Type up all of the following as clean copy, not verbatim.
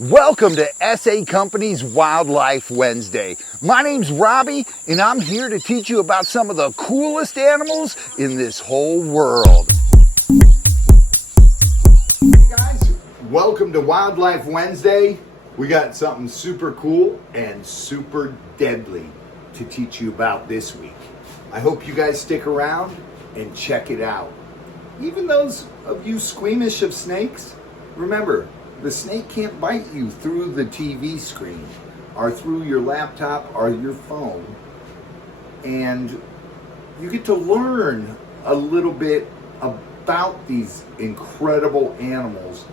Welcome to SA Company's Wildlife Wednesday. My name's Robbie, and I'm here to teach you about some of the coolest animals in this whole world. Hey guys, welcome to Wildlife Wednesday. We got something super cool and super deadly to teach you about this week. I hope you guys stick around and check it out. Even those of you squeamish of snakes, remember, the snake can't bite you through the TV screen or through your laptop or your phone. And you get to learn a little bit about these incredible animals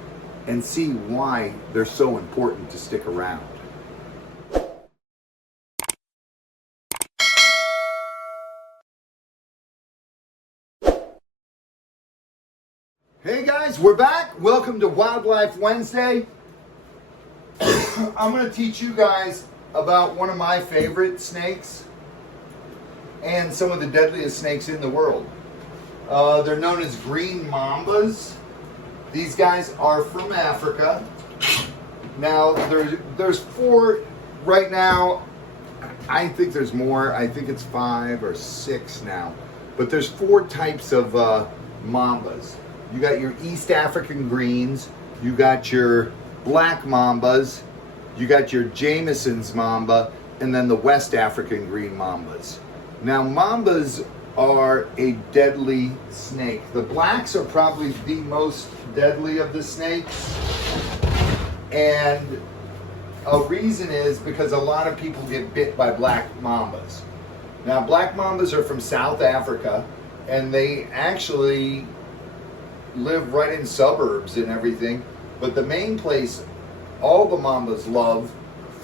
and see why they're so important to stick around. Hey guys, we're back. Welcome to Wildlife Wednesday. I'm going to teach you guys about one of my favorite snakes and some of the deadliest snakes in the world. They're known as green mambas. These guys are from Africa. Now, there's four right now. I think there's more. I think it's 5 or 6 now. But there's 4 types of mambas. You got your East African greens, you got your black mambas, you got your Jameson's mamba, and then the West African green mambas. Now, mambas are a deadly snake. The blacks are probably the most deadly of the snakes. And a reason is because a lot of people get bit by black mambas. Now, black mambas are from South Africa, and they actually live right in suburbs and everything, but the main place all the mambas love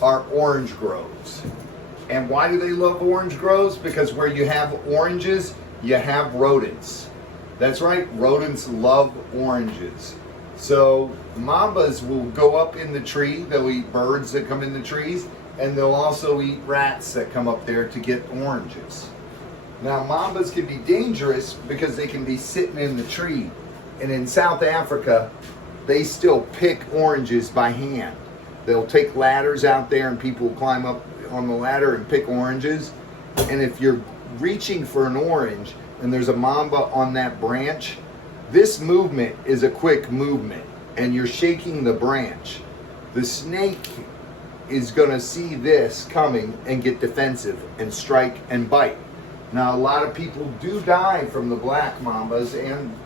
are orange groves. And why do they love orange groves? Because where you have oranges, you have rodents. That's right, rodents love oranges. So mambas will go up in the tree, they'll eat birds that come in the trees, and they'll also eat rats that come up there to get oranges. Now, mambas can be dangerous because they can be sitting in the tree. And in South Africa, they still pick oranges by hand. They'll take ladders out there and people will climb up on the ladder and pick oranges. And if you're reaching for an orange and there's a mamba on that branch, this movement is a quick movement and you're shaking the branch. The snake is gonna see this coming and get defensive and strike and bite. Now, a lot of people do die from the black mambas and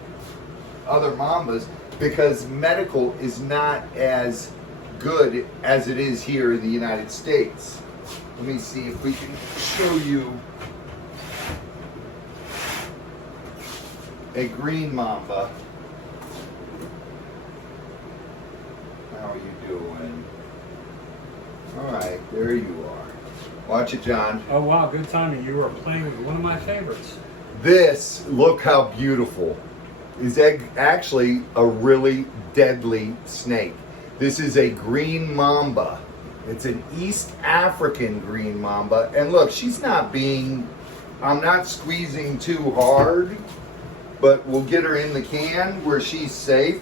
other mambas because medical is not as good as it is here in the United States. Let me see if we can show you a green mamba. How are you doing? All right, there you are. Watch it, John. Oh wow, good timing. You were playing with one of my favorites. This, look how beautiful, is actually a really deadly snake. This is a green mamba. It's an East African green mamba. And look, she's not being, I'm not squeezing too hard, but we'll get her in the can where she's safe.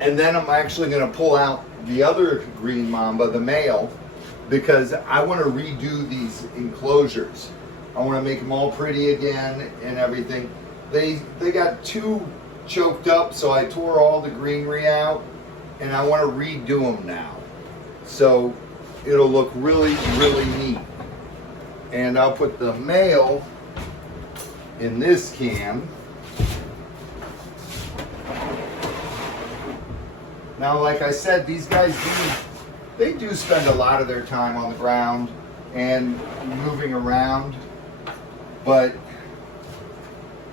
And then I'm actually gonna pull out the other green mamba, the male, because I wanna redo these enclosures. I want to make them all pretty again and everything. They got too choked up, so I tore all the greenery out, and I want to redo them now. So it'll look really, really neat. And I'll put the male in this can. Now, like I said, these guys they do spend a lot of their time on the ground and moving around. But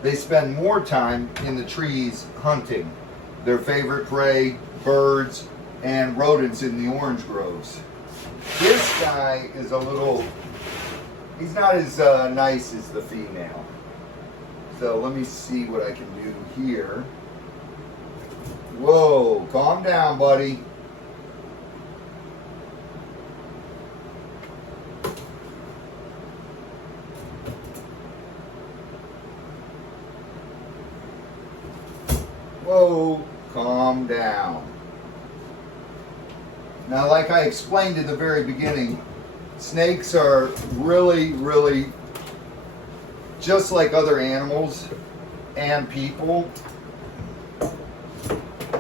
they spend more time in the trees hunting their favorite prey, birds, and rodents in the orange groves. This guy is a little, he's not as nice as the female. So let me see what I can do here. Whoa, calm down, buddy. Whoa, Calm down. Now, like I explained in the very beginning, snakes are really just like other animals and people.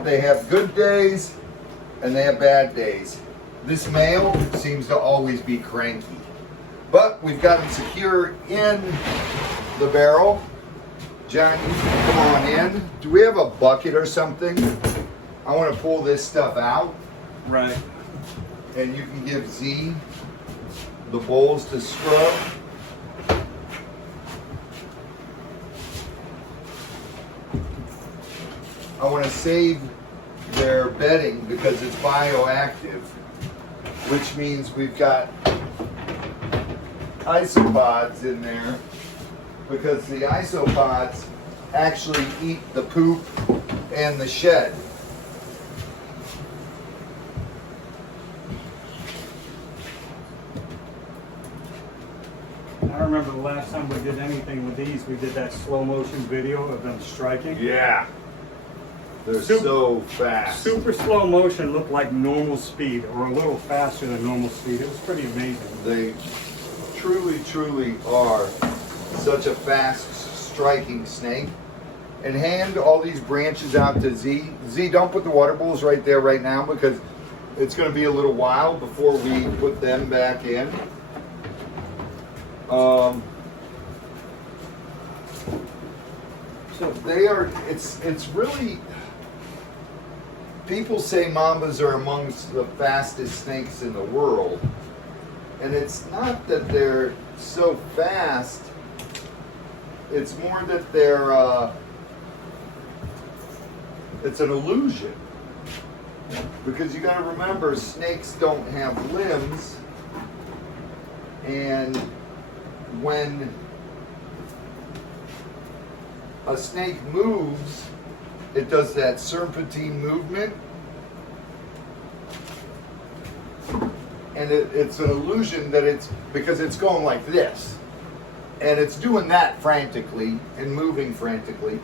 They have good days and they have bad days. This male seems to always be cranky. But we've got him secure in the barrel. John, you can come on in. Do we have a bucket or something? I want to pull this stuff out. Right. And you can give Z the bowls to scrub. I want to save their bedding because it's bioactive, which means we've got isopods in there because the isopods actually eat the poop and the shed. I remember the last time we did anything with these, we did that slow motion video of them striking. Yeah. They're so fast. Super slow motion looked like normal speed or a little faster than normal speed. It was pretty amazing. They truly are such a fast striking snake. And hand all these branches out to Z. Z, don't put the water bowls right there right now because it's going to be a little while before we put them back in. So they are, it's really, people say mambas are amongst the fastest snakes in the world. And it's not that they're so fast, it's more that they're, it's an illusion. Because you gotta remember, snakes don't have limbs, and when a snake moves, it does that serpentine movement, and it's an illusion that it's because it's going like this, and it's doing that frantically and moving frantically,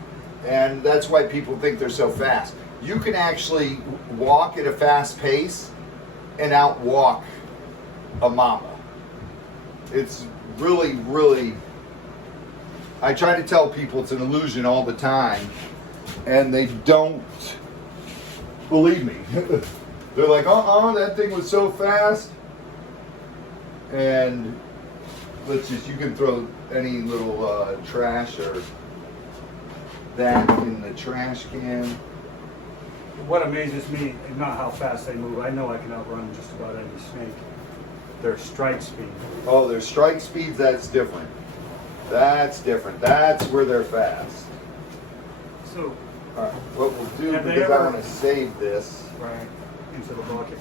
and that's why people think they're so fast. You can actually walk at a fast pace and outwalk a mamba. It's really, I try to tell people it's an illusion all the time, and they don't believe me. They're like, that thing was so fast. And you can throw any little trash or that in the trash can. What amazes me is not how fast they move. I know I can outrun just about any snake. Their strike speed. Oh, their strike speeds, that's different. That's different. That's where they're fast. So, all right, what we'll do, have because I want to save this. Right, into the bucket.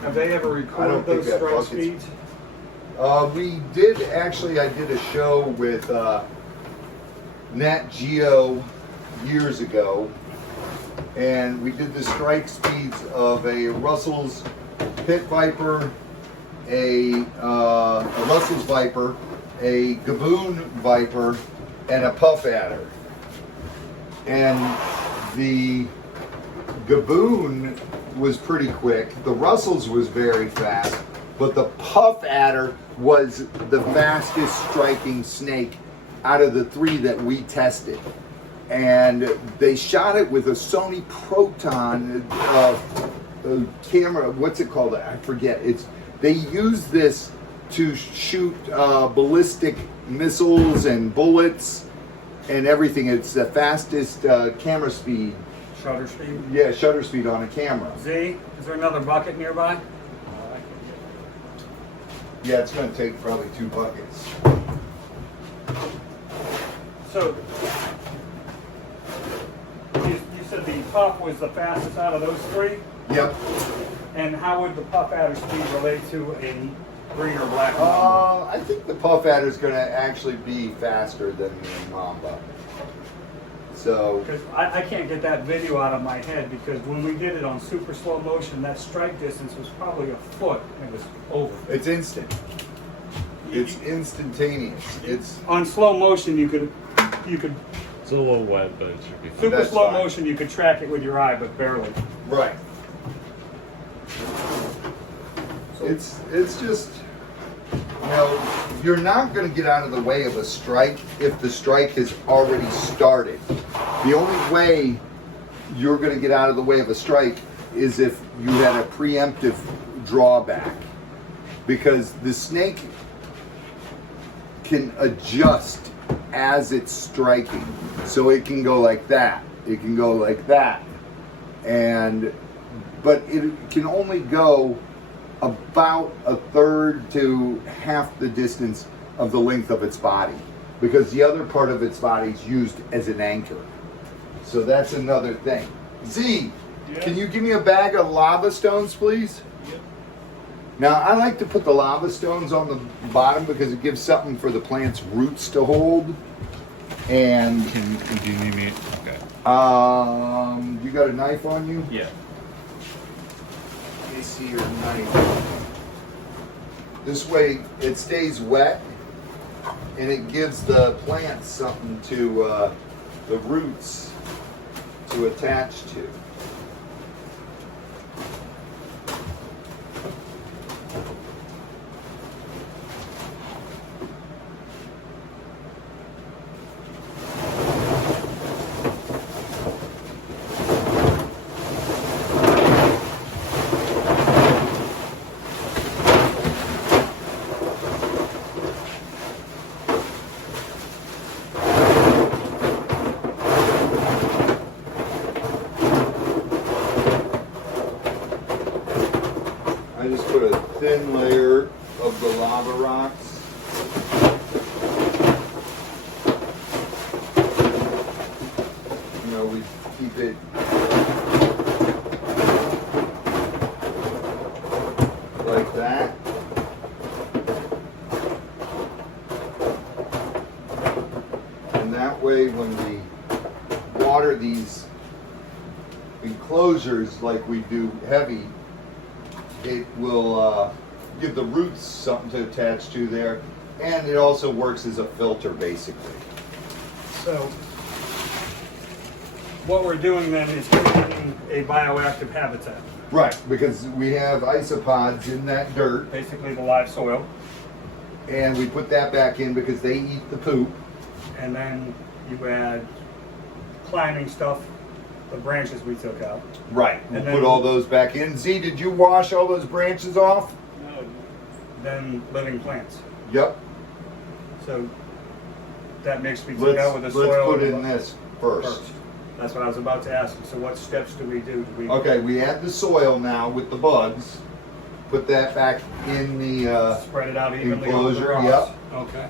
Have they ever I don't recorded think those we have strike buckets. speeds? We did, actually, I did a show with Nat Geo years ago, and we did the strike speeds of a Russell's Pit Viper, a Russell's Viper, a Gaboon Viper, and a Puff Adder. And the Gaboon was pretty quick. The Russell's was very fast, but the Puff Adder was the fastest striking snake out of the three that we tested. And they shot it with a Sony Proton camera. What's it called? I forget. They use this to shoot ballistic missiles and bullets and everything. It's the fastest camera speed. Shutter speed? Yeah, shutter speed on a camera. Z, is there another bucket nearby? Yeah, it's going to take probably 2 buckets. So, you said the Puff was the fastest out of those three? Yep. And how would the Puff Adder speed relate to a green or black Mamba? I think the Puff Adder is going to actually be faster than the Mamba. So, Because I can't get that video out of my head because when we did it on super slow motion, that strike distance was probably a foot and it was over. it's instant. It's instantaneous. It's On slow motion, you could you could It's a little wet, but it should be fine. super That's slow fine. motion. You could track it with your eye, but barely. Right. So It's just, you know, you're not going to get out of the way of a strike if the strike has already started. The only way you're going to get out of the way of a strike is if you had a preemptive drawback, because the snake can adjust as it's striking. So it can go like that, it can go like that, but it can only go about a third to half the distance of the length of its body, because the other part of its body is used as an anchor. So that's another thing. Z, Yes? can you give me a bag of lava stones, please? Yep. Now, I like to put the lava stones on the bottom because it gives something for the plant's roots to hold. And Do you need me? Okay. you got a knife on you? Yeah. Let me see your knife. This way it stays wet and it gives the plants something to, the roots to attach to. I just put a thin layer of the lava rocks. You know, we keep it like that. And that way when we water these enclosures like we do heavy, it will give the roots something to attach to there, and it also works as a filter basically. So what we're doing then is creating a bioactive habitat, Right, because we have isopods in that dirt, basically the live soil, and we put that back in because they eat the poop. and then you add climbing stuff, the branches we took out. Right, we'll And then- put all those back in. Z, did you wash all those branches off? Then living plants. Yep. So that mix we took out with the soil. Let's put and in this first. That's what I was about to ask you. So what steps do we do? Okay, we add the soil now with the bugs. Put that back in the Spread it out evenly over the enclosure, rocks? yep. Okay.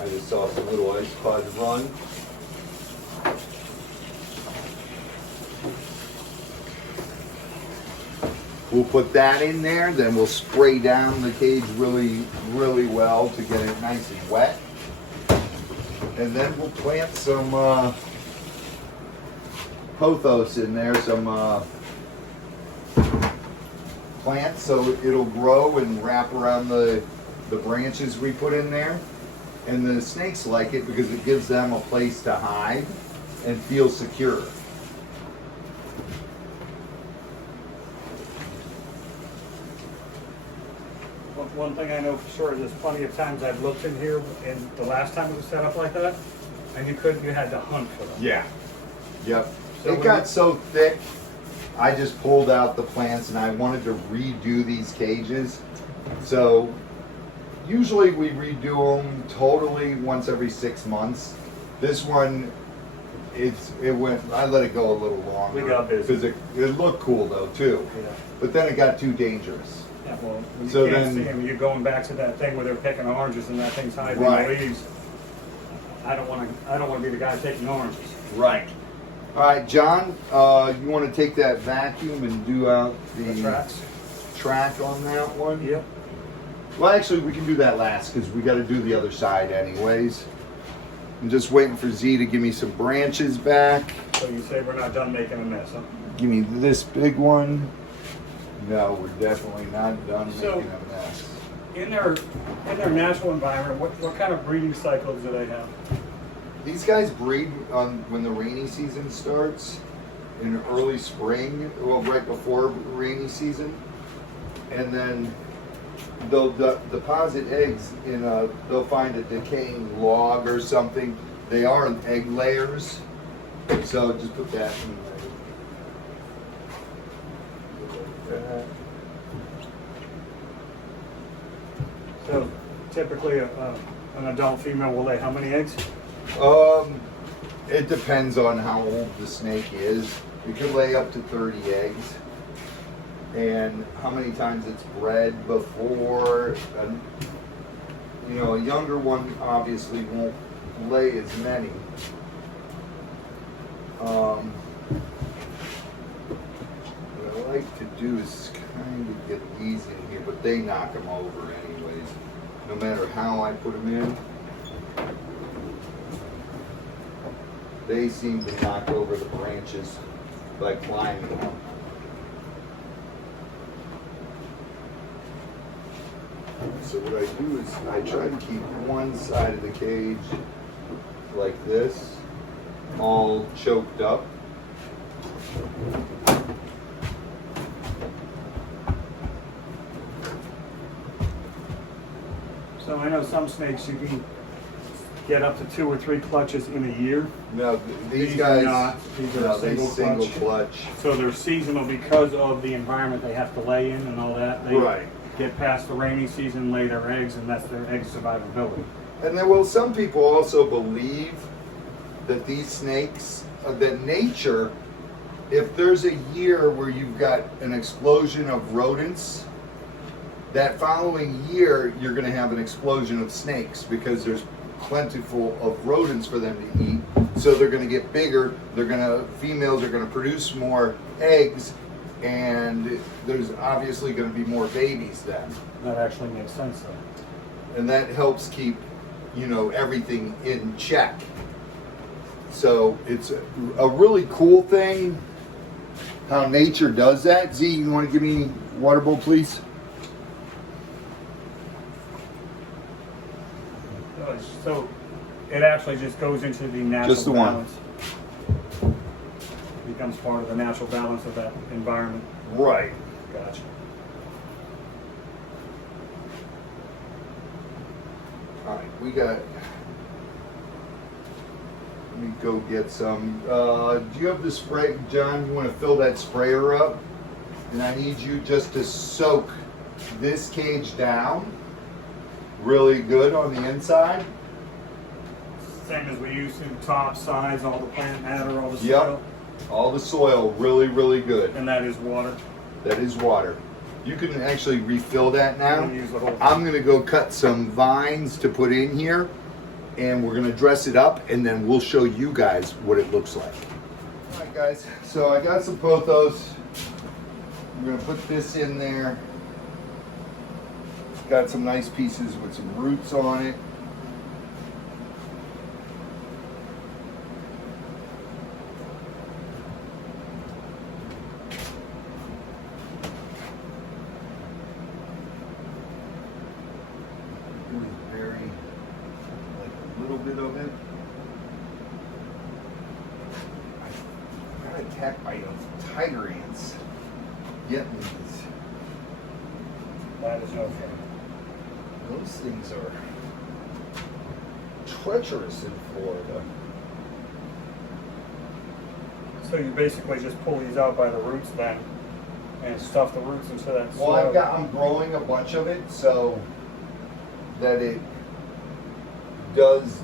I just saw some little ice pods run. We'll put that in there, then we'll spray down the cage really, really well to get it nice and wet. And then we'll plant some pothos in there, some plants so it'll grow and wrap around the branches we put in there. And the snakes like it because it gives them a place to hide and feel secure. One thing I know for sure, there's plenty of times I've looked in here, and the last time it was set up like that, and you had to hunt for them. Yeah. Yep. So It when got you- so thick, I just pulled out the plants and I wanted to redo these cages. So usually we redo them totally once every 6 months. This one, I let it go a little longer. We got busy. Because it looked cool though too. Yeah. But then it got too dangerous. Yeah, well, when you So can't then- see them, you're going back to that thing where they're picking oranges and that thing's hiding Right. in the leaves. I don't want to be the guy taking oranges. Right. All right, John, you want to take that vacuum and do out The tracks. track on that one? Yep. Well, actually, we can do that last because we got to do the other side anyways. I'm just waiting for Z to give me some branches back. So you say we're not done making a mess, huh? Give me this big one. No, we're definitely not done So- making a mess. In their natural environment, what kind of breeding cycles do they have? These guys breed on when the rainy season starts in early spring, well, right before rainy season, and then they'll deposit eggs in a. They'll find a decaying log or something. They are egg layers, so just put that in there. So typically, an adult female will lay how many eggs? It depends on how old the snake is. It could lay up to 30 eggs. And how many times it's bred before. A younger one obviously won't lay as many. What I like to do is kind of get these in here, but they knock them over anyways. No matter how I put them in. They seem to knock over the branches by climbing them. So what I do is I try to keep one side of the cage like this, all choked up. So I know some snakes you can get up to 2 or 3 clutches in a year. No, these These guys, are not. These are no, they single single clutch. clutch. So they're seasonal because of the environment they have to lay in and all that. They Right. get past the rainy season, lay their eggs, and that's their egg survivability. And then, well, some people also believe that these snakes, that nature, if there's a year where you've got an explosion of rodents, that following year you're going to have an explosion of snakes because there's plentiful of rodents for them to eat. So they're going to get bigger. Females are going to produce more eggs, and there's obviously going to be more babies then. That actually makes sense though. And that helps keep, everything in check. So it's a really cool thing how nature does that. Z, you want to give me water bowl, please? So it actually just goes into the natural Just the one. balance. Becomes part of the natural balance of that environment. Right. Gotcha. All right, we got. Let me go get some. Do you have the spray, John? You want to fill that sprayer up? And I need you just to soak this cage down really good on the inside. Same as we use in top, sides, all the plant matter, all the Yep. soil. All the soil really, really good. And that is water. That is water. You can actually refill that now. You can use the whole thing. I'm going to go cut some vines to put in here, and we're going to dress it up, and then we'll show you guys what it looks like. All right, guys. So I got some pothos. I'm going to put this in there. Got some nice pieces with some roots on it. Very, like a little bit of it. I got attacked by those tiger ants. Getting these. That is okay. Those things are treacherous in Florida. So you basically just pull these out by the roots then and stuff the roots into that Well, soil. I'm growing a bunch of it so that it does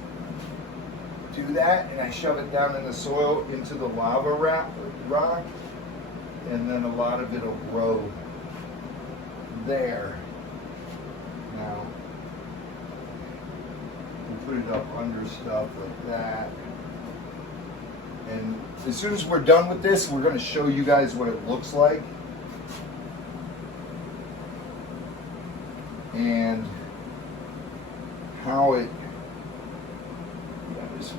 do that, and I shove it down in the soil into the lava rock, and then a lot of it will grow there. Now, we put it up under stuff like that. And as soon as we're done with this, we're going to show you guys what it looks like. And how it, yeah, just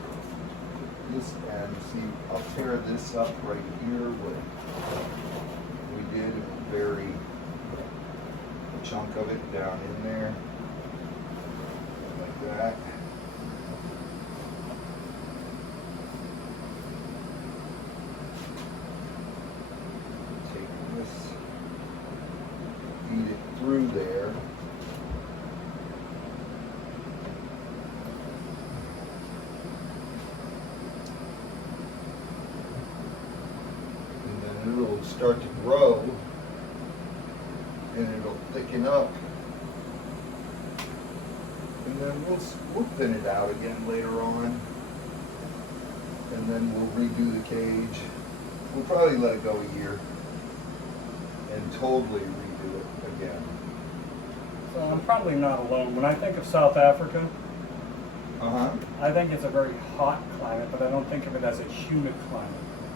this and see, I'll tear this up right here where we did and bury a chunk of it down in there. Like that. Take this, feed it through there. It'll start to grow and it'll thicken up, and then we'll thin it out again later on, and then we'll redo the cage. We'll probably let it go a year and totally redo it again. So I'm probably not alone. When I think of South Africa, I think it's a very hot climate, but I don't think of it as a humid climate.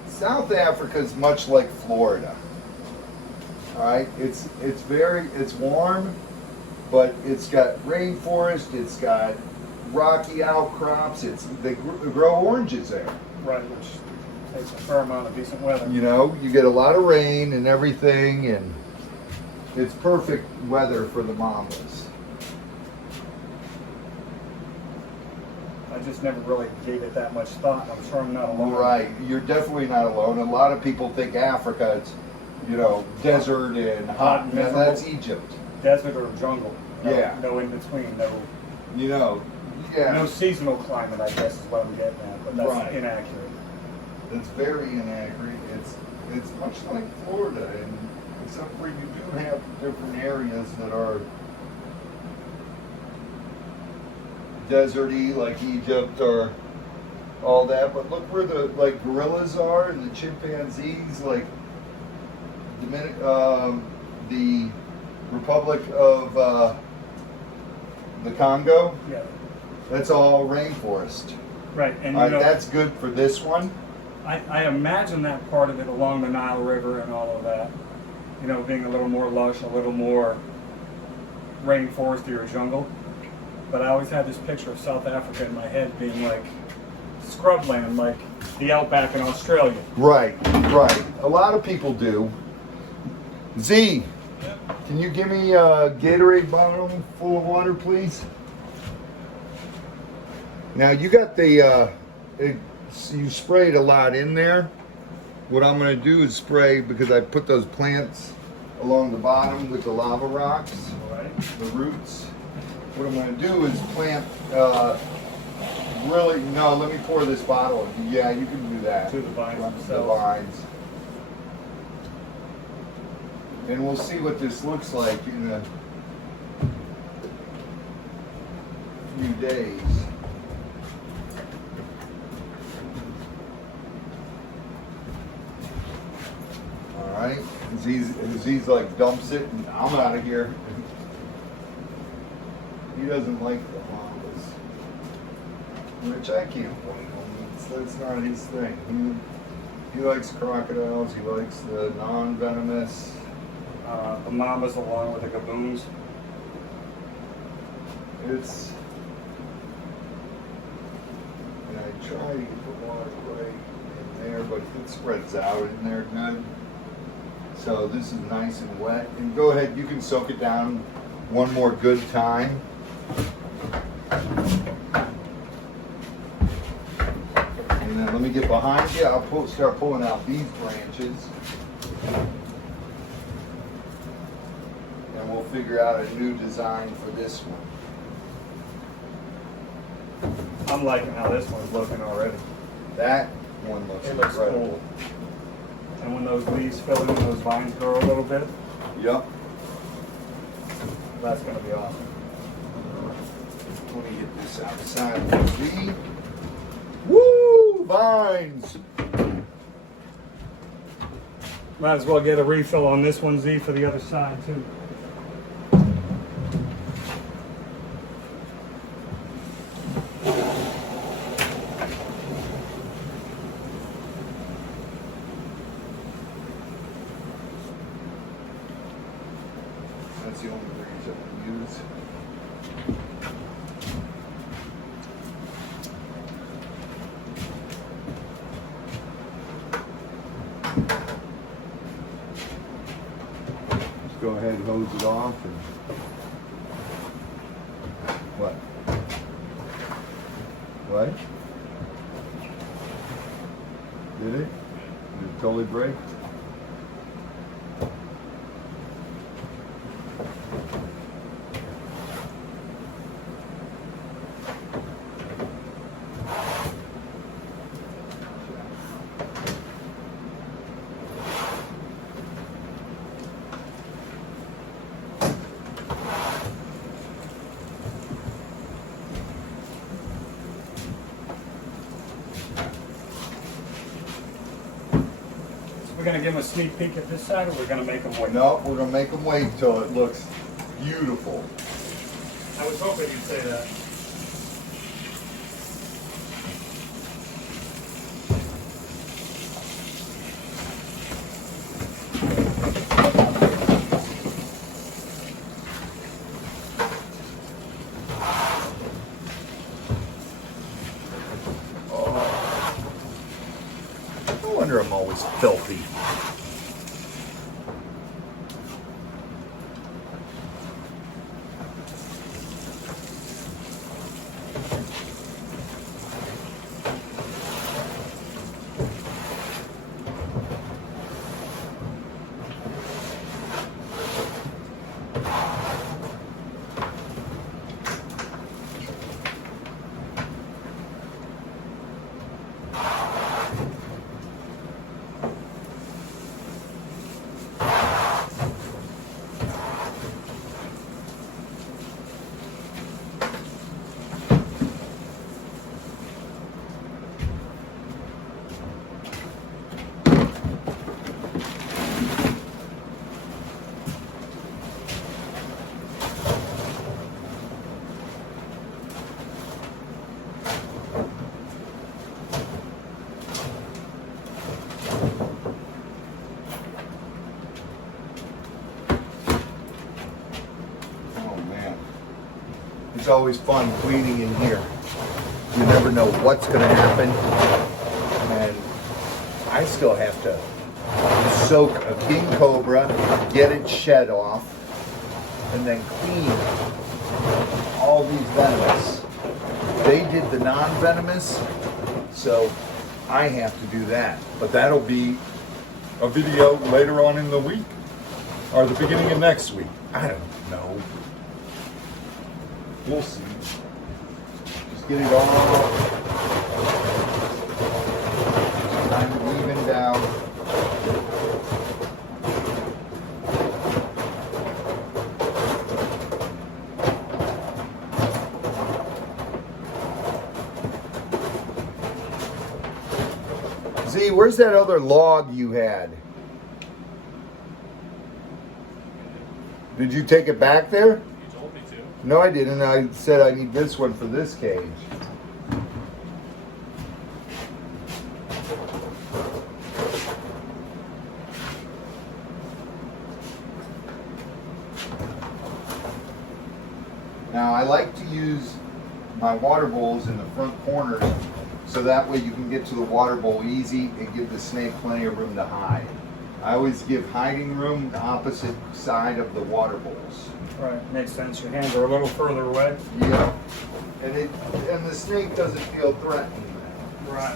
South Africa is much like Florida. All right, it's warm, but it's got rainforest, it's got rocky outcrops. They grow oranges there. Right, which takes a fair amount of decent weather. You know, you get a lot of rain and everything, and it's perfect weather for the Mambas. I just never really gave it that much thought. I'm sure I'm not alone. Right, you're definitely not alone. A lot of people think Africa, it's, you know, desert and hot, and that's Egypt. Desert or jungle. Yeah. No in between. No. You know, yeah. No seasonal climate, I guess, is what I'm getting at, but that's Right. inaccurate. It's very inaccurate. It's much like Florida, and except for you do have different areas that are deserty, like Egypt or all that. But look where the gorillas are and the chimpanzees, like the Republic of the Congo. Yeah. That's all rainforest. Right, and All right, that's good for this one. I imagine that part of it along the Nile River and all of that, you know, being a little more lush, a little more rainforesty or jungle. But I always had this picture of South Africa in my head being like scrubland, like the outback in Australia. Right, right. A lot of people do. Z, can you give me a Gatorade bottle full of water, please? Now you got the, you sprayed a lot in there. What I'm going to do is spray, because I put those plants along the bottom with the lava rocks, Right. the roots. What I'm going to do is plant, really, no, let me pour this bottle. Yeah, you can do that. To the vines The themselves. vines. And we'll see what this looks like in a few days. Alright, Z's like dumps it and I'm out of here. He doesn't like the Mambas, which I can't blame him. That's not his thing. He likes crocodiles, he likes the non-venomous. The Mambas along with the Gaboons. It's, and I try to get the water right in there, but it spreads out in there good. So this is nice and wet. And go ahead, you can soak it down one more good time. And then let me get behind you. I'll start pulling out these branches. And we'll figure out a new design for this one. I'm liking how this one's looking already. That one looks It looks incredible. cool. And when those leaves fill in and those vines grow a little bit, Yep. that's going to be awesome. Let me get this outside of the Woo! Vines! Might as well get a refill on this one, Z, for the other side, too. That's the only reason I use. go ahead and hose it off. And what? What? Did it? Did it totally break? We're gonna give them a sneak peek at this side, or we're gonna make them wait? No, we're gonna make them wait till it looks beautiful. I was hoping you'd say that. No wonder I'm always filthy. It's always fun cleaning in here. You never know what's going to happen. And I still have to soak a king cobra, get its shed off, and then clean all these venomous. They did the non-venomous, so I have to do that. But that'll be a video later on in the week, or the beginning of next week. I don't know. We'll see. Just get it all kind of even down. Z, where's that other log you had? Did you take it back there? No, I didn't. I said I need this one for this cage. Now, I like to use my water bowls in the front corners so that way you can get to the water bowl easy and give the snake plenty of room to hide. I always give hiding room the opposite side of the water bowls. Right, makes sense. Your hands are a little further away. Yeah, and the snake doesn't feel threatened. Right.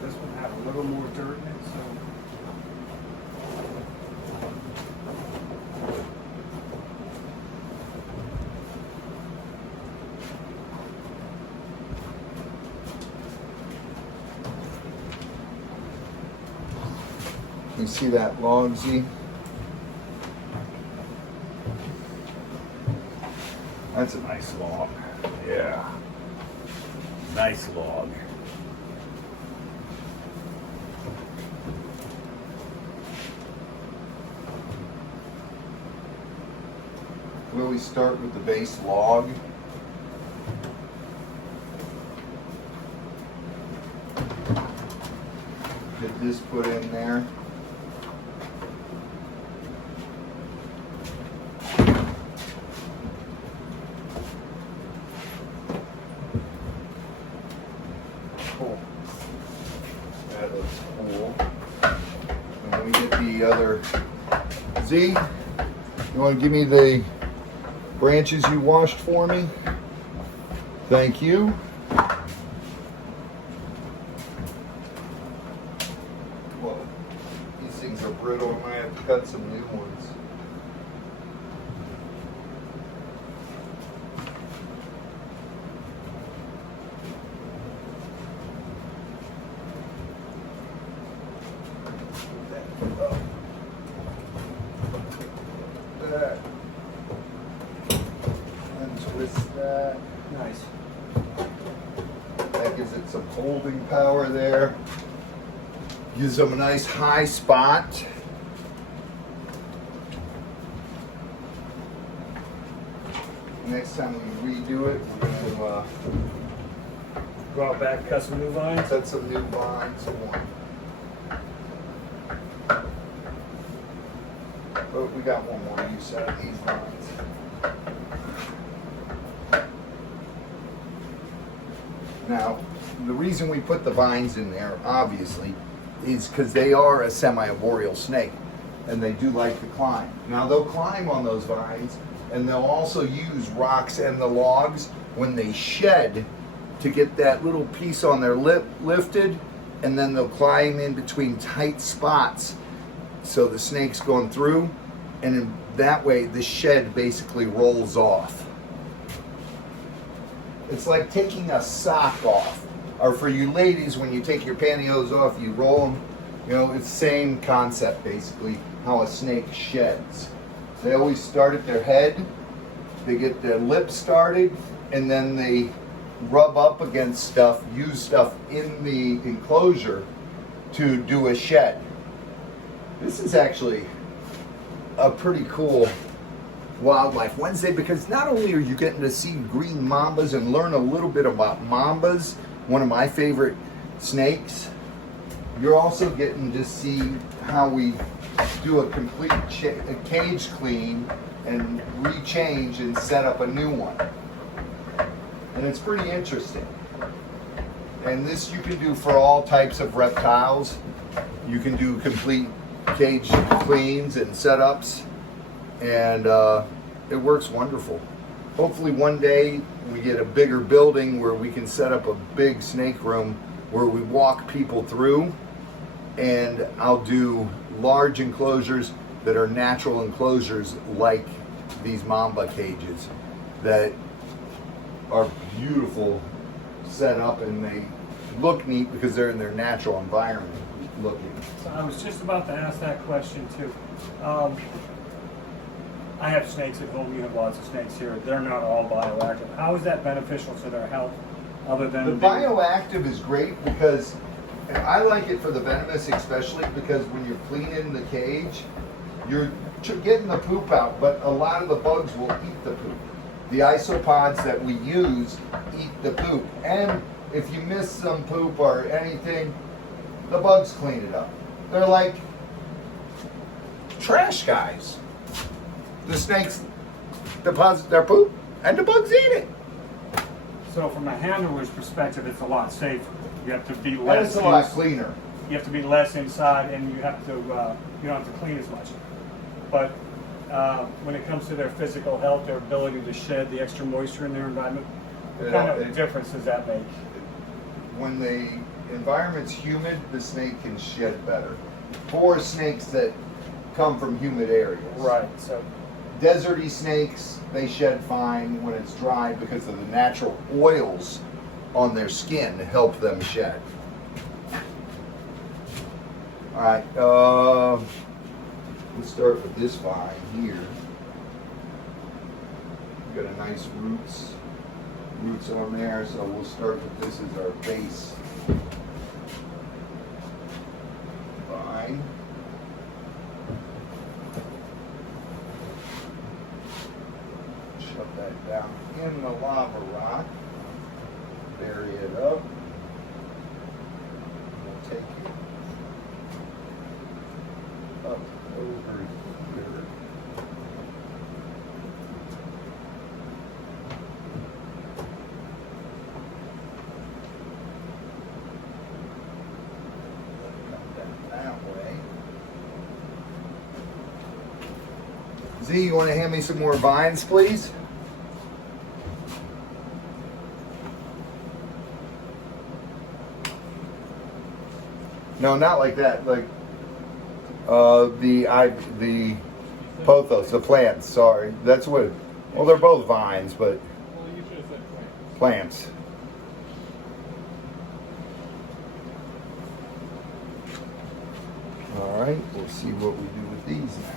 This one had a little more dirt in it, so. You see that log, Z? That's a nice log. Yeah. Nice log. We always start with the base log. Get this put in there. Cool. Z, you want to give me the branches you washed for me? Thank you. Whoa, these things are brittle. I might have to cut some new ones. That. Untwist that. Nice. That gives it some holding power there. Gives them a nice high spot. Next time we redo it, we're going to Go out back, cut some new vines. set some new vines on. Oh, we got one more use out of these vines. Now, the reason we put the vines in there, obviously, is because they are a semi-arboreal snake, and they do like to climb. Now, they'll climb on those vines, and they'll also use rocks and the logs when they shed to get that little piece on their lip lifted, and then they'll climb in between tight spots so the snake's going through, and in that way the shed basically rolls off. It's like taking a sock off, or for you ladies, when you take your pantyhose off, you roll them. You know, it's the same concept basically, how a snake sheds. They always start at their head, they get their lips started, and then they rub up against stuff, use stuff in the enclosure to do a shed. This is actually a pretty cool Wildlife Wednesday, because not only are you getting to see green mambas and learn a little bit about mambas, one of my favorite snakes, you're also getting to see how we do a complete a cage clean and rechange and set up a new one. And it's pretty interesting. And this you can do for all types of reptiles. You can do complete cage cleans and setups, and it works wonderful. Hopefully one day we get a bigger building where we can set up a big snake room where we walk people through, and I'll do large enclosures that are natural enclosures like these Mamba cages that are beautiful set up, and they look neat because they're in their natural environment looking. So I was just about to ask that question too. I have snakes at home. You have lots of snakes here. They're not all bioactive. How is that beneficial to their health? Other than The bioactive is great because, and I like it for the venomous especially, because when you're cleaning the cage, you're getting the poop out, but a lot of the bugs will eat the poop. The isopods that we use eat the poop, and if you miss some poop or anything, the bugs clean it up. They're like trash guys. The snakes deposit their poop, and the bugs eat it. So from a handler's perspective, it's a lot safer. You have to be And less. it's a lot cleaner. You have to be less inside, and you have to you don't have to clean as much. But when it comes to their physical health, their ability to shed the extra moisture in their environment, what kind of difference does that make? When the environment's humid, the snake can shed better. For snakes that come from humid areas. Right. So Deserty snakes, they shed fine when it's dry because of the natural oils on their skin to help them shed. All right, let's start with this vine here. Got a nice roots on there, so we'll start with this as our base vine. Shove that down in the lava rock, bury it up. We'll take it up over here. Come down that way. Z, you want to hand me some more vines, please? No, not like that. Like the pothos, the plants. Sorry, that's what. Well, they're both vines, but Well, you should have said plants. All right, we'll see what we do with these now.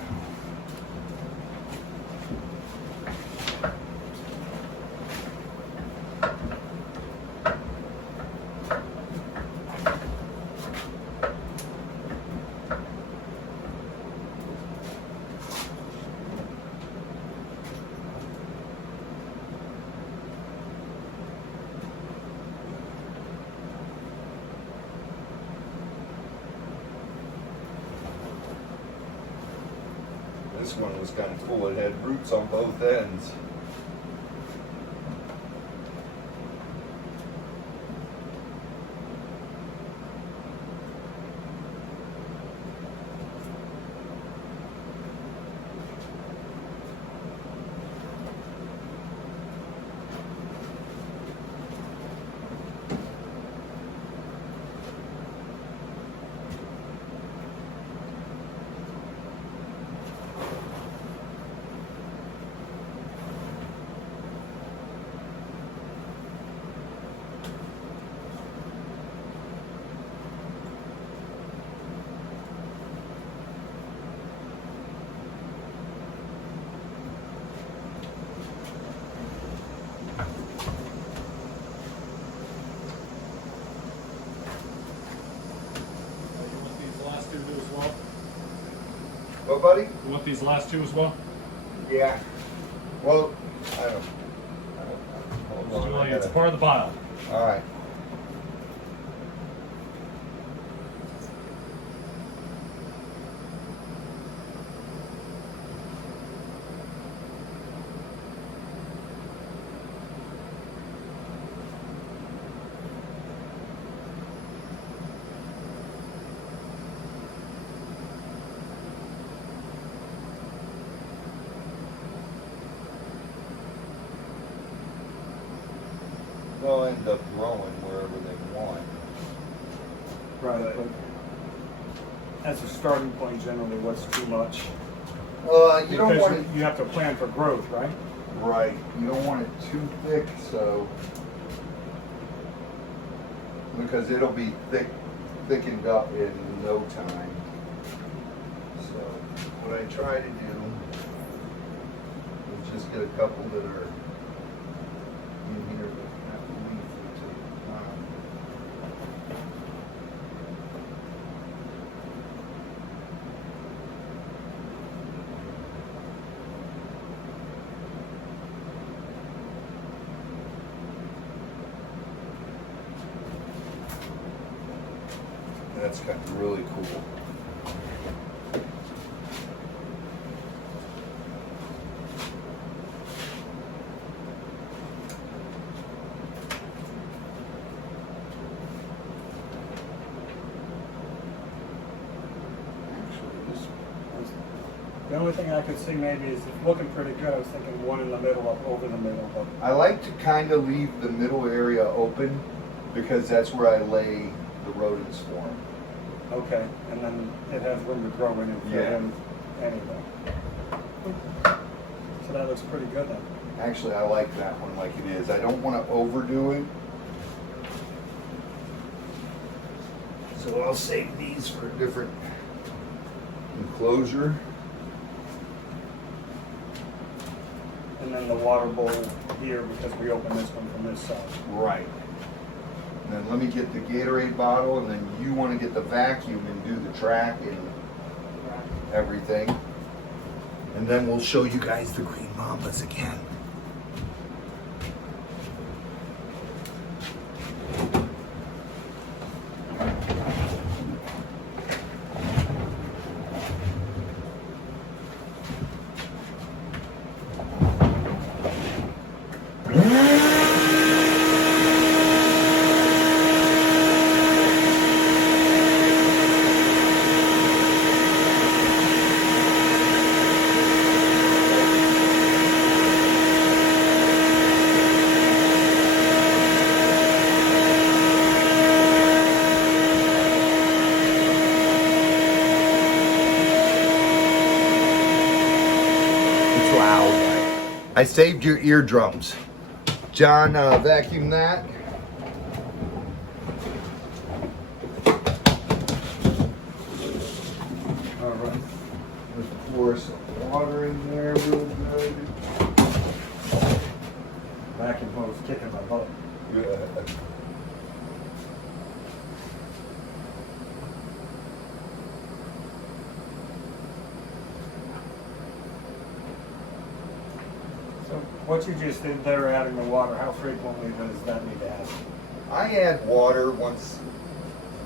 This one was kind of full. It had roots on both ends. What, buddy? You want these last two as well? Yeah. Well, I don't. Hold on, I It's gotta- part of the pile. All right. They'll end up growing wherever they want. Right. But as a starting point, generally, what's too much? You don't Because want it you have to plan for growth, right? right. You don't want it too thick, so because it'll be thickened up in no time. So what I try to do is just get a couple that are in here that have to leave for time. That's kind of really cool. The only thing I could see maybe is it's looking pretty good. I was thinking one in the middle, up over the middle, but I like to kind of leave the middle area open because that's where I lay the rodent swarm. okay. And then it has room to grow in and fit Yeah. in anyway. So that looks pretty good then. Actually, I like that one like it is. I don't want to overdo it. So I'll save these for a different enclosure. And then the water bowl here because we opened this one from this side. Right. And then let me get the Gatorade bottle, and then you want to get the vacuum and do the track and everything. And then we'll show you guys the green mambas again. I saved your eardrums. John, vacuum that. All right. Let's pour some water in there real good. Vacuum hose kicking my butt. Yeah. So what you just did there, adding the water, how frequently does that need to happen? I add water once.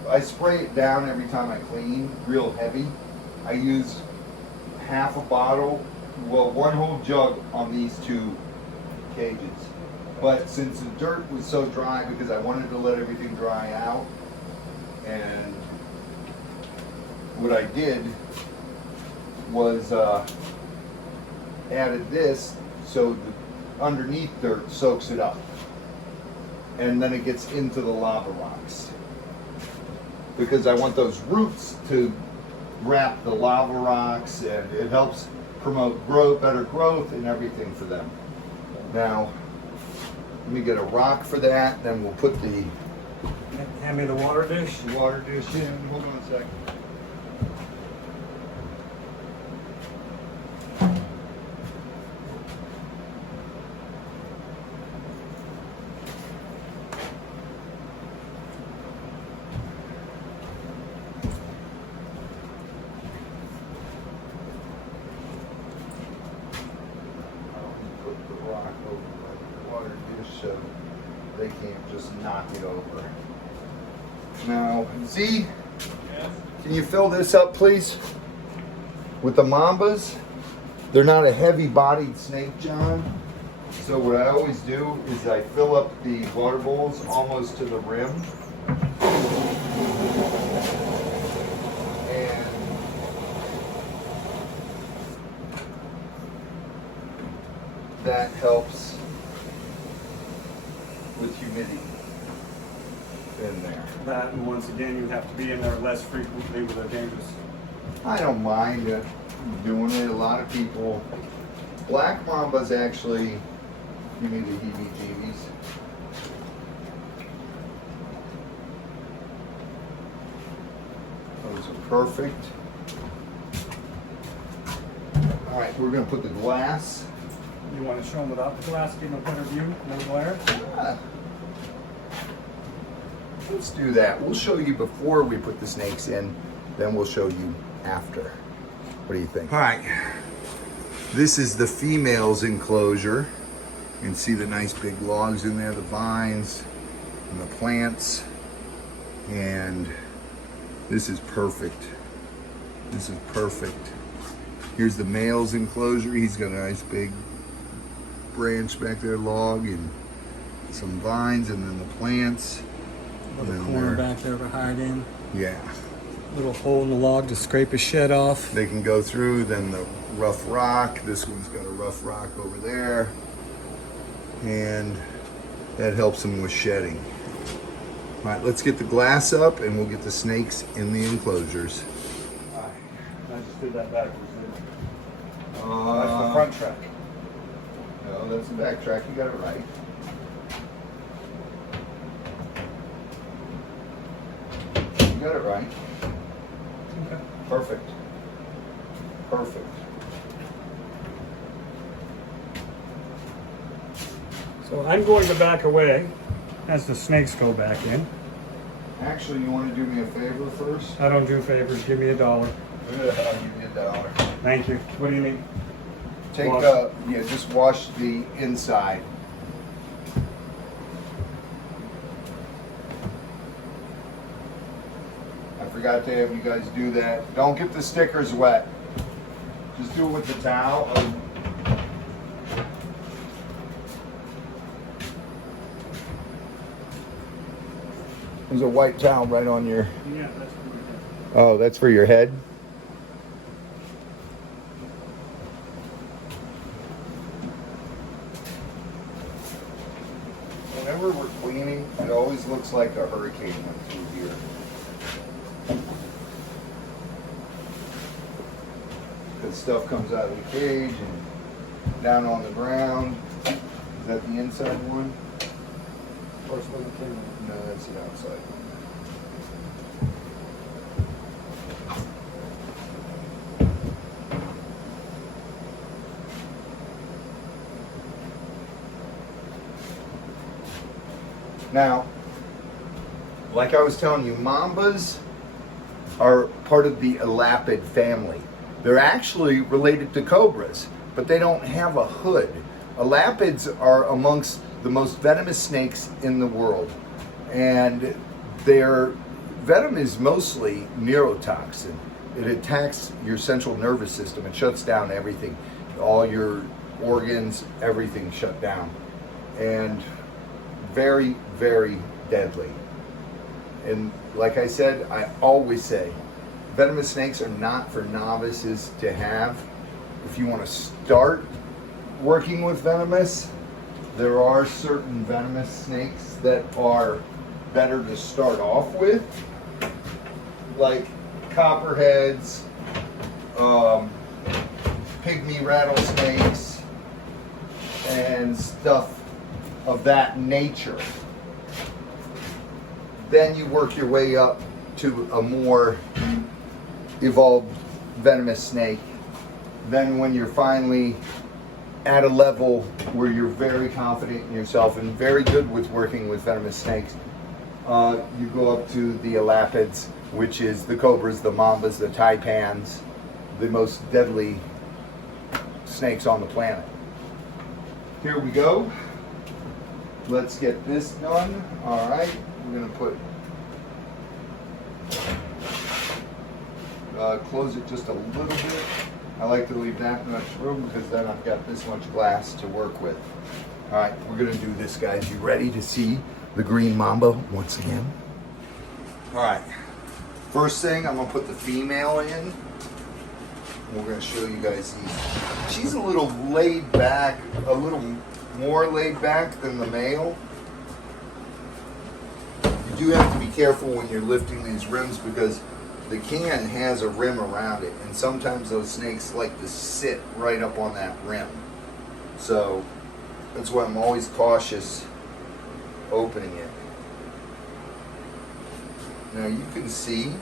I spray it down every time I clean, real heavy. I use half a bottle, well, one whole jug on these two cages. But since the dirt was so dry, because I wanted to let everything dry out, and what I did was added this so the underneath dirt soaks it up. And then it gets into the lava rocks. Because I want those roots to wrap the lava rocks, and it helps promote growth, better growth and everything for them. Now, let me get a rock for that, then we'll put the Hand me the water dish. water dish in. Hold on a second. Put the rock over the water dish so they can't just knock it over. Now, Z, Yes. can you fill this up, please? With the Mambas, they're not a heavy-bodied snake, John. So what I always do is I fill up the water bowls almost to the rim. And that helps with humidity in there. That, and once again, you have to be in there less frequently with a dangerous. I don't mind doing it. A lot of people. Black Mamba's actually give me the heebie-jeebies. Those are perfect. All right, we're gonna put the glass. You want to show them without the glass, give them a better view, no glare? Ah. Let's do that. We'll show you before we put the snakes in, then we'll show you after. What do you think? All right. This is the female's enclosure. You can see the nice big logs in there, the vines and the plants. And this is perfect. This is perfect. Here's the male's enclosure. He's got a nice big branch back there, log, and some vines, and then the plants. Little And then corner there. back there to hide in. Yeah. Little hole in the log to scrape a shed off. They can go through, then the rough rock. This one's got a rough rock over there. And that helps them with shedding. All right, let's get the glass up and we'll get the snakes in the enclosures. I just did that backwards. That's the Uh, front track. no, that's the back track. You got it right. You got it right. Okay. Perfect. Perfect. So I'm going to back away as the snakes go back in. Actually, you want to do me a favor first? I don't do favors. Give me $1. I'll give you $1. Thank you. What do you need? Take Wash. yeah, just wash the inside. I forgot to have you guys do that. Don't get the stickers wet. Just do it with the towel. There's a white towel right on your. Yeah, that's pretty good. Oh, that's for your head? Whenever we're cleaning, it always looks like a hurricane went through here. Because stuff comes out of the cage and down on the ground. Is that the inside one? No, that's the outside one. Now, like I was telling you, mambas are part of the elapid family. They're actually related to cobras, but they don't have a hood. Elapids are amongst the most venomous snakes in the world, and their venom is mostly neurotoxin. It attacks your central nervous system. It shuts down everything. All your organs, everything shut down. And very, very deadly. And like I said, I always say, venomous snakes are not for novices to have. If you want to start working with venomous, there are certain venomous snakes that are better to start off with, like copperheads, pygmy rattlesnakes, and stuff of that nature. Then you work your way up to a more evolved venomous snake. Then when you're finally at a level where you're very confident in yourself and very good with working with venomous snakes, you go up to the elapids, which is the cobras, the mambas, the taipans, the most deadly snakes on the planet. Here we go. Let's get this done. All right, we're gonna put, close it just a little bit. I like to leave that much room because then I've got this much glass to work with. All right, we're gonna do this, guys. You ready to see the green mamba once again? All right, first thing, I'm gonna put the female in. We're gonna show you guys these. She's a little laid back, a little more laid back than the male. You do have to be careful when you're lifting these rims because the can has a rim around it, and sometimes those snakes like to sit right up on that rim. So that's why I'm always cautious opening it. Now you can see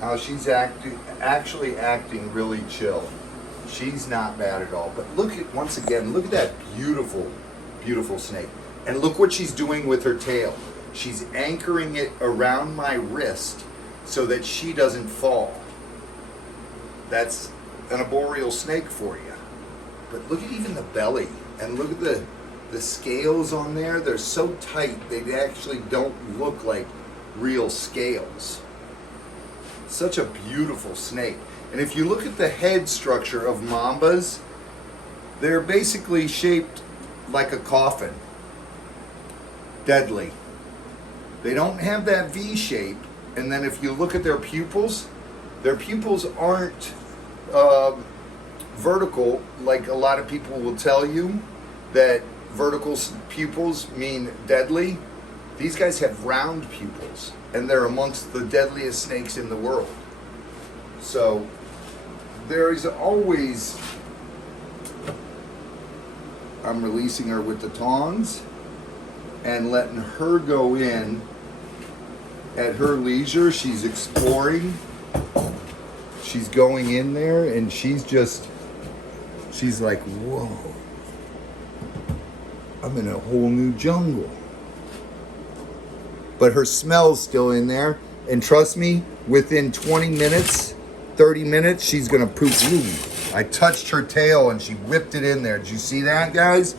how she's actually acting really chill. She's not bad at all. But look at, once again, look at that beautiful, beautiful snake. And look what she's doing with her tail. She's anchoring it around my wrist so that she doesn't fall. That's an arboreal snake for you. But look at even the belly, and look at the scales on there. They're so tight, they actually don't look like real scales. Such a beautiful snake. And if you look at the head structure of mambas, they're basically shaped like a coffin. Deadly. They don't have that V shape. And then if you look at their pupils aren't vertical, like a lot of people will tell you that vertical pupils mean deadly. These guys have round pupils, and they're amongst the deadliest snakes in the world. So there is always, I'm releasing her with the tongs and letting her go in at her leisure. She's exploring. She's going in there, and she's like, whoa, I'm in a whole new jungle. But her smell's still in there, and trust me, within 20 minutes, 30 minutes, she's gonna poop. Ooh, I touched her tail and she whipped it in there. Did you see that, guys?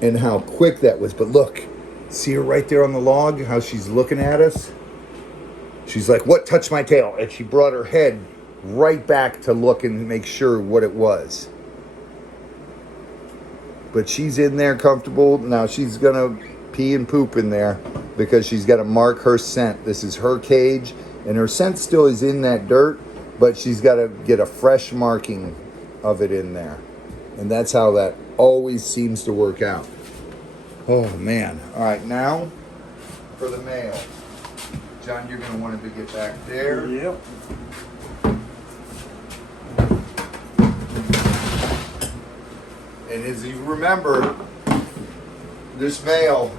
And how quick that was. But look, see her right there on the log, how she's looking at us? She's like, what touched my tail? And she brought her head right back to look and make sure what it was. But she's in there comfortable. Now she's gonna pee and poop in there because she's got to mark her scent. This is her cage, and her scent still is in that dirt, but she's got to get a fresh marking of it in there. And that's how that always seems to work out. Oh man. All right, now for the male. John, you're going to want him to get back there. Yep. And as you remember, this male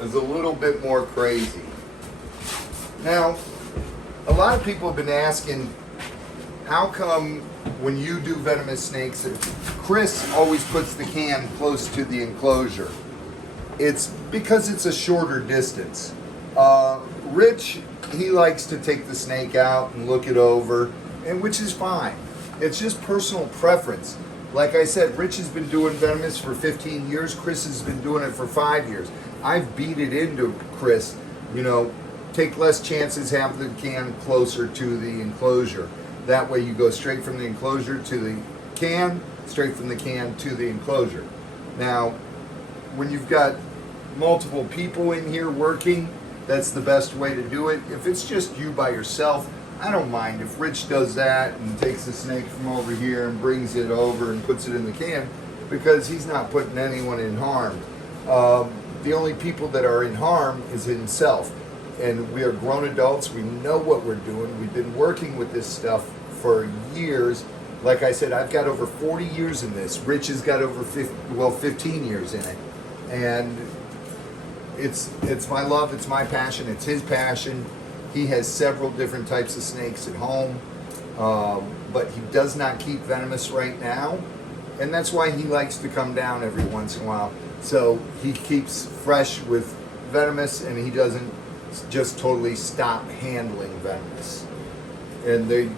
is a little bit more crazy. Now, a lot of people have been asking, how come when you do venomous snakes, Chris always puts the can close to the enclosure? It's because it's a shorter distance. Rich, he likes to take the snake out and look it over, and which is fine. It's just personal preference. Like I said, Rich has been doing venomous for 15 years. Chris has been doing it for 5 years. I've beat it into Chris, take less chances, have the can closer to the enclosure. That way you go straight from the enclosure to the can, straight from the can to the enclosure. Now, when you've got multiple people in here working, that's the best way to do it. If it's just you by yourself, I don't mind if Rich does that and takes the snake from over here and brings it over and puts it in the can, because he's not putting anyone in harm. The only people that are in harm is himself. And we are grown adults. We know what we're doing. We've been working with this stuff for years. Like I said, I've got over 40 years in this. Rich has got over 15 years in it. And it's my love, it's my passion, it's his passion. He has several different types of snakes at home, but he does not keep venomous right now, and that's why he likes to come down every once in a while. So he keeps fresh with venomous, and he doesn't just totally stop handling venomous. And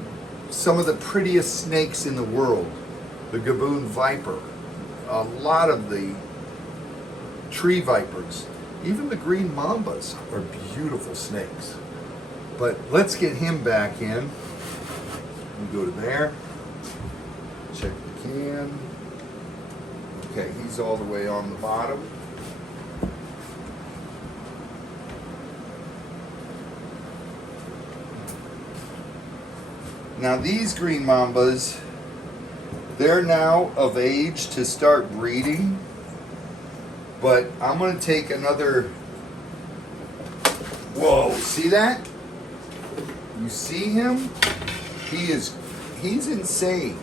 some of the prettiest snakes in the world, the Gaboon viper, a lot of the tree vipers, even the green mambas are beautiful snakes. But let's get him back in. We go to there. Check the can. Okay, he's all the way on the bottom. Now these green mambas, they're now of age to start breeding. But I'm going to take another. Whoa, see that? You see him? He's insane.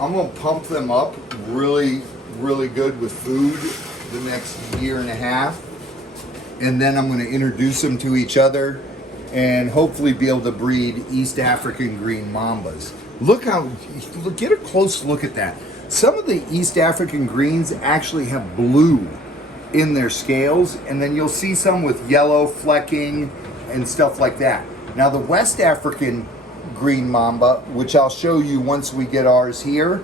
I'm going to pump them up really, really good with food the next year and a half. And then I'm going to introduce them to each other and hopefully be able to breed East African green mambas. Get a close look at that. Some of the East African greens actually have blue in their scales, and then you'll see some with yellow flecking and stuff like that. Now the West African green mamba, which I'll show you once we get ours here,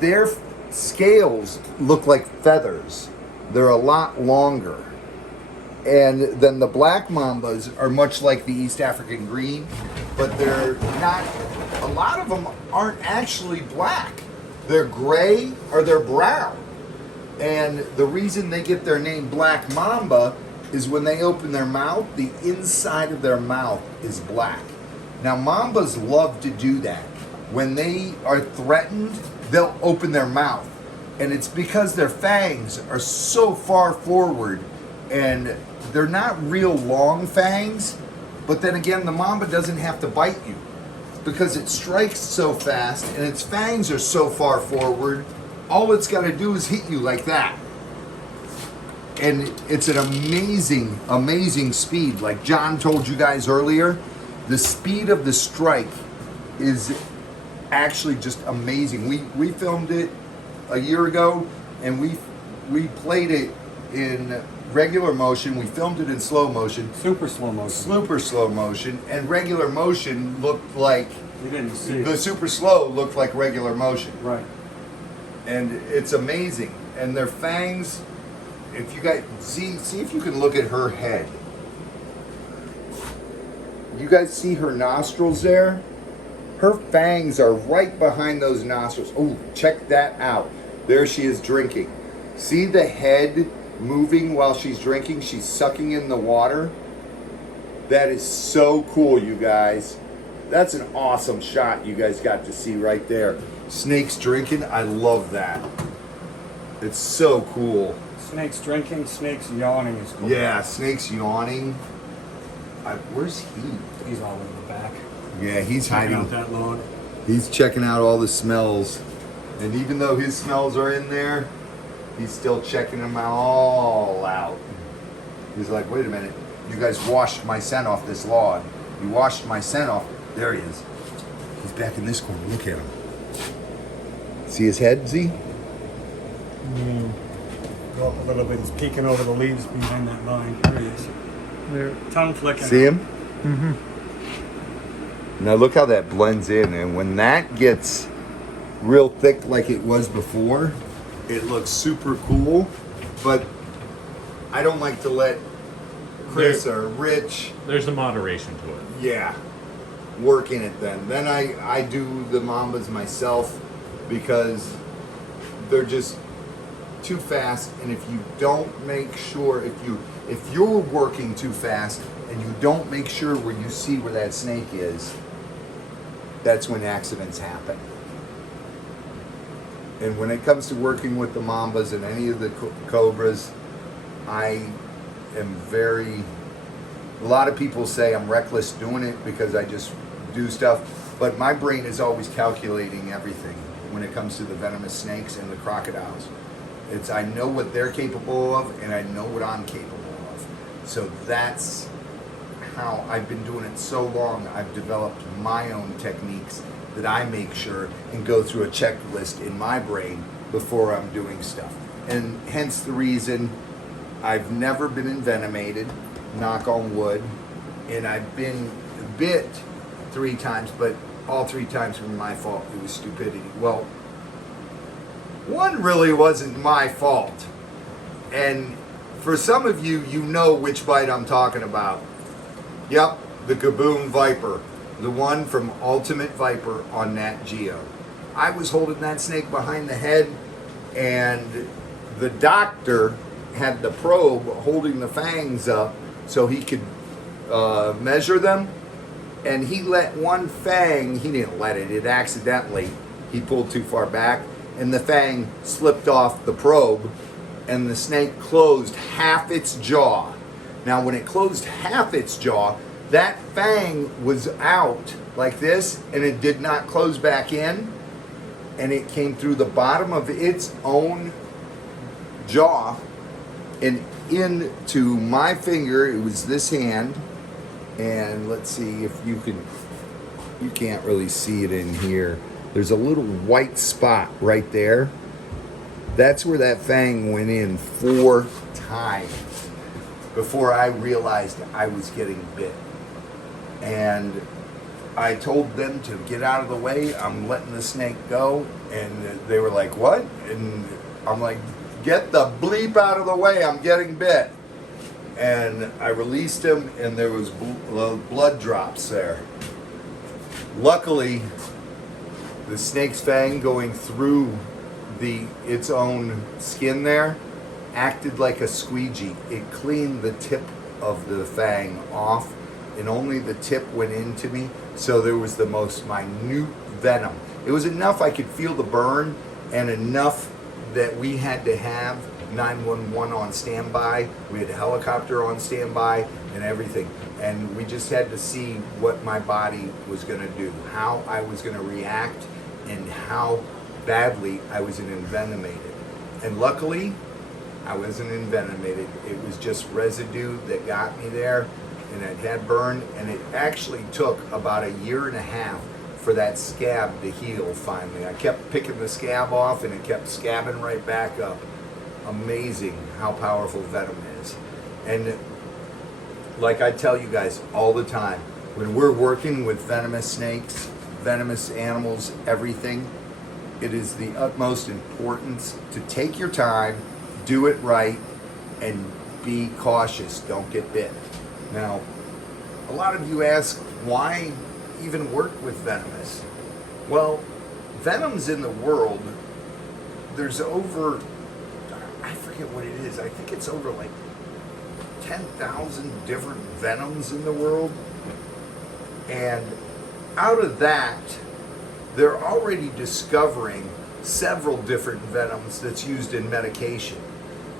their scales look like feathers. They're a lot longer. And then the black mambas are much like the East African green, but they're not, a lot of them aren't actually black. They're gray or they're brown. And the reason they get their name Black Mamba is when they open their mouth, the inside of their mouth is black. Now mambas love to do that. When they are threatened, they'll open their mouth. And it's because their fangs are so far forward, and they're not real long fangs, but then again, the mamba doesn't have to bite you because it strikes so fast and its fangs are so far forward. All it's got to do is hit you like that. And it's an amazing, amazing speed. Like John told you guys earlier, the speed of the strike is actually just amazing. We filmed it a year ago, and we played it in regular motion. We filmed it in slow motion. Super slow motion. Super slow motion. And regular motion looked like... You didn't see the it. super slow looked like regular motion. Right. And it's amazing. And their fangs, if you guys see if you can look at her head. You guys see her nostrils there? Her fangs are right behind those nostrils. Oh, check that out. There she is drinking. See the head moving while she's drinking? She's sucking in the water. That is so cool, you guys. That's an awesome shot you guys got to see right there. Snakes drinking, I love that. It's so cool. Snakes drinking, snakes yawning is cool. Yeah, snakes yawning. Where's he? He's all in the back. Yeah, he's Checking hiding. out that log. He's checking out all the smells. And even though his smells are in there, he's still checking them all out. He's like, wait a minute, you guys washed my scent off this lawn. You washed my scent off. There he is. He's back in this corner. Look at him. See his head, Z? Go up a little bit. He's peeking over the leaves behind that vine. There he is. There, tongue flicking. See him? Now look how that blends in. And when that gets real thick like it was before, it looks super cool. But I don't like to let Chris or Rich, There's a moderation to it. yeah, work in it then. Then I do the Mambas myself because they're just too fast, and if you don't make sure, if you're working too fast and you don't make sure where you see where that snake is, that's when accidents happen. And when it comes to working with the Mambas and any of the cobras, I am a lot of people say I'm reckless doing it because I just do stuff, but my brain is always calculating everything when it comes to the venomous snakes and the crocodiles. I know what they're capable of, and I know what I'm capable of. So that's how I've been doing it so long. I've developed my own techniques that I make sure and go through a checklist in my brain before I'm doing stuff. And hence the reason I've never been envenomated, knock on wood, and I've been bit 3 times, but all 3 times were my fault. It was stupidity. Well, one really wasn't my fault. And for some of you, you know which bite I'm talking about. Yep, the Gaboon Viper. The one from Ultimate Viper on Nat Geo. I was holding that snake behind the head, and the doctor had the probe holding the fangs up so he could measure them. And he let one fang, he didn't let it accidentally, he pulled too far back, and the fang slipped off the probe, and the snake closed half its jaw. Now when it closed half its jaw, that fang was out like this, and it did not close back in, and it came through the bottom of its own jaw and into my finger. It was this hand, and let's see if you can't really see it in here. There's a little white spot right there. That's where that fang went in 4 times before I realized I was getting bit. And I told them to get out of the way. I'm letting the snake go. And they were like, what? And I'm like, get the bleep out of the way. I'm getting bit. And I released him, and there was blood drops there. Luckily, the snake's fang going through its own skin there acted like a squeegee. It cleaned the tip of the fang off, and only the tip went into me, so there was the most minute venom. It was enough I could feel the burn, and enough that we had to have 911 on standby. We had a helicopter on standby and everything, and we just had to see what my body was going to do, how I was going to react, and how badly I was envenomated. And luckily, I wasn't envenomated. It was just residue that got me there, and it had burned, and it actually took about 1.5 years for that scab to heal finally. I kept picking the scab off, and it kept scabbing right back up. Amazing how powerful venom is. And like I tell you guys all the time, when we're working with venomous snakes, venomous animals, everything, it is the utmost importance to take your time, do it right, and be cautious. Don't get bit. Now, a lot of you ask, why even work with venomous? Well, venoms in the world, there's over, I forget what it is, I think it's over like 10,000 different venoms in the world. And out of that, they're already discovering several different venoms that's used in medication.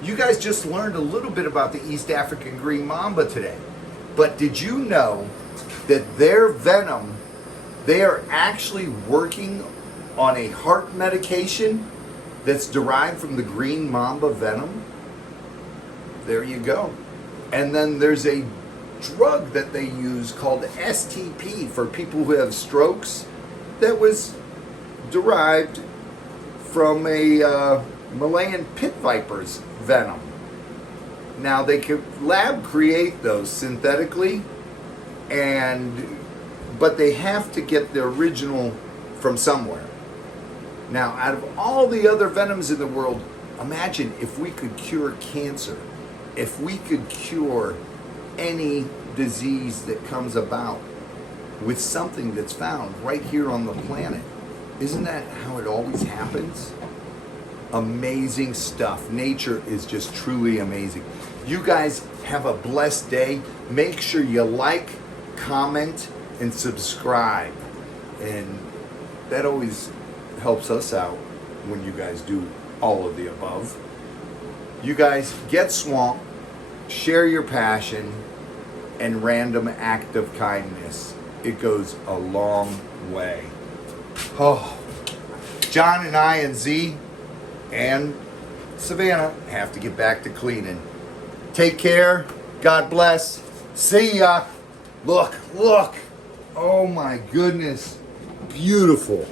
You guys just learned a little bit about the East African green mamba today. But did you know that their venom, they are actually working on a heart medication that's derived from the green mamba venom. There you go. And then there's a drug that they use called STP for people who have strokes that was derived from a Malayan pit viper's venom. Now they could lab create those synthetically, but they have to get the original from somewhere. Now, out of all the other venoms in the world, imagine if we could cure cancer, if we could cure any disease that comes about with something that's found right here on the planet. Isn't that how it always happens? Amazing stuff. Nature is just truly amazing. You guys have a blessed day. Make sure you like, comment, and subscribe. And that always helps us out when you guys do all of the above. You guys get swamped, share your passion, and random act of kindness. It goes a long way. Oh, John and I and Z and Savannah have to get back to cleaning. Take care. God bless. See ya. Look. Oh my goodness. Beautiful.